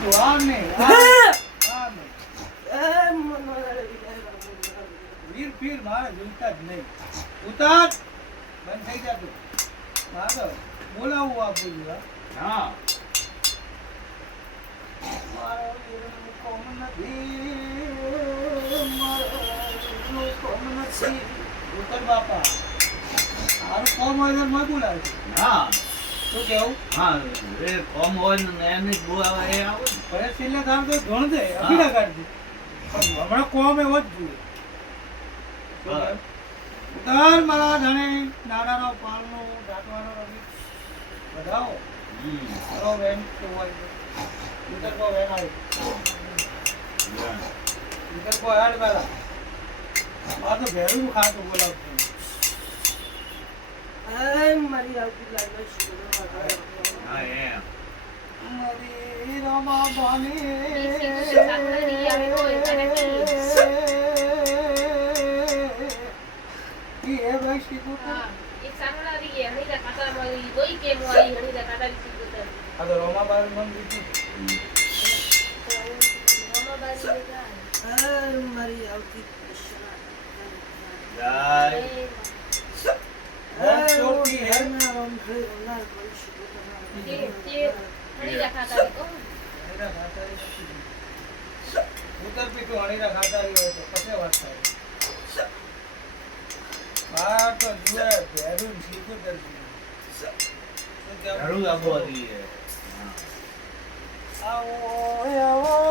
બધું આને વીર પીર મારે જોઈતા જ નહીં. ઉતાર બંધ થઈ જતું મારો બોલાવું આપું છું. હા મારો વીરનું કોમ નથી, મારો કોમ નથી. ઉતર બાપા મારું કોમ હોય તો મેં બોલાવે છે. હા શું કેવું? હા એ કોમ હોય ને એની જ બોલાવે એ આવે ને. ભલે છેલ્લે થામ તો ઘણ દે અભિડા કાઢી પણ હમણાં કોમ એવો જ જોઈએ. હા. ઉતાર મારા ધણે નાનાનો પાલનો ઢાંકવાનો રમી બધાઓ મારો વેન હોય છે. ઉતર કો વેન આવી ઉતર કો હેડ પેલા આ તો ઘેરું ખાતું બોલાવતું. મારી આવતી લાગે છે. હા એમ મારી રમા બાની એ ભાઈ શીખું તો આ તો રોમા બાર મન દીધું. મારી આવતી જાય ઉતર પીતું હણીના ખાતા હોય તો કશે વાત થાય. બાર તો જુએ ભેરું શીખું કરતી ઝાડુ આપો હતી આવો આવો